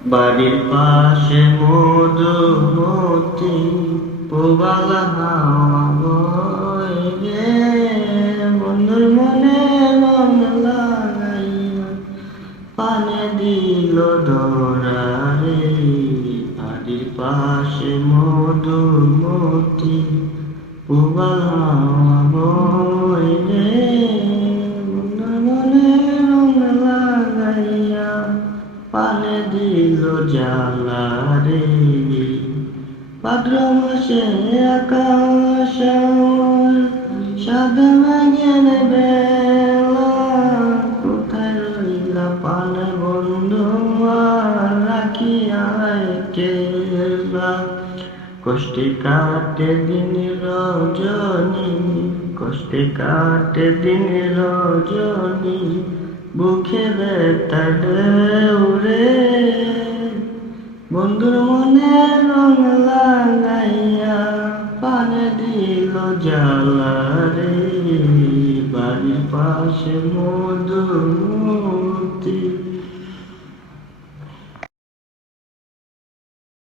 বাড়ির পাশে মধুমতি পুবালা হাওয়া বয় রে, বন্ধুর মনে রং লাগাইয়া পানে দিল ধরা রে। বাড়ির পাশে মধুমতি পুবালা হাওয়া বয় রে, বন্ধুর মনে রং লাগাইয়া পানে দিল জ্বালা রে। ভাদ্র মাসে আকাশ আমার সাদা মেঘের বেলা, কোথায় রইলা পানে বন্ধু আর রাখিয়া একলা। কষ্টে কাটে দিন রজনী, কষ্টে কাটে দিন রজনী, বুকে ব্যথা ঢেউ রে। বন্ধুর মনে রং লাগাইয়া পানে দিল জ্বালা রে। বাড়ির পাশে মধু